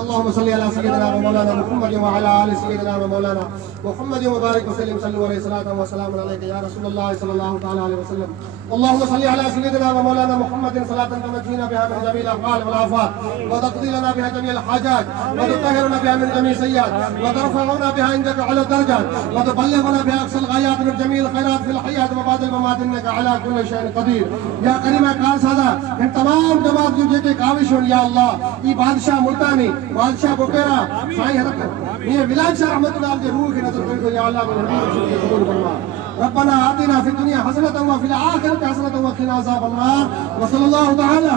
अल्लाहुम्मा सल्ली अला सय्यिदिना व मौलाना मुहम्मद व अला आलि सय्यिदिना व मौलाना मुहम्मद व बारिक व सल्लिम सल्लल्लाहु अलैहि सल्लल्लाहु व सलाम अलैका या रसूलल्लाह सल्लल्लाहु तआला अलैहि वसल्लम अल्लाहुम्मा सल्ली अला सय्यिदिना व मौलाना मुहम्मद सलातन तुनजीना बिहा मिन जमील अफ़आल वल आफ़ात व तक़दी लना बिहा जमील हाजात व तुतहिरुना बिहा मिन जमील सय्यात व तरफ़अना बिहा इंदका अला दरजात व तुबल्लिगुना बिहा अक़सल ग़ायात मिन जमील ख़ैरात फिल हयात व बादिल ममात इन्नका अला कुल्लि शैइन क़दीर या करीमा कार सादा इन तमाम जमात जो जेके काविश होन या अल्लाह ई बादशाह मुल्तानी बादशाह बुकेरा साईं हरकत ये विलायत शाह रहमतुल्लाह के रूह की नजर को या अल्लाह मेरे कबूल फरमा रब्बना आतिना फिद दुनिया हसनतन व फिल आखिरति हसनतन व क़िना अज़ाबन्नार व सल्लल्लाहु तआला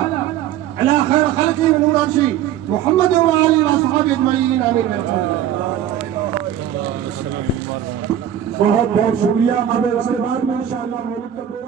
अला खैर खल्क़ी व नूर अर्शी मुहम्मद व आलिहि व अस्हाबी अजमईन आमीन। बहुत बहुत शुक्रिया। अब इसके बाद में इंशाअल्लाह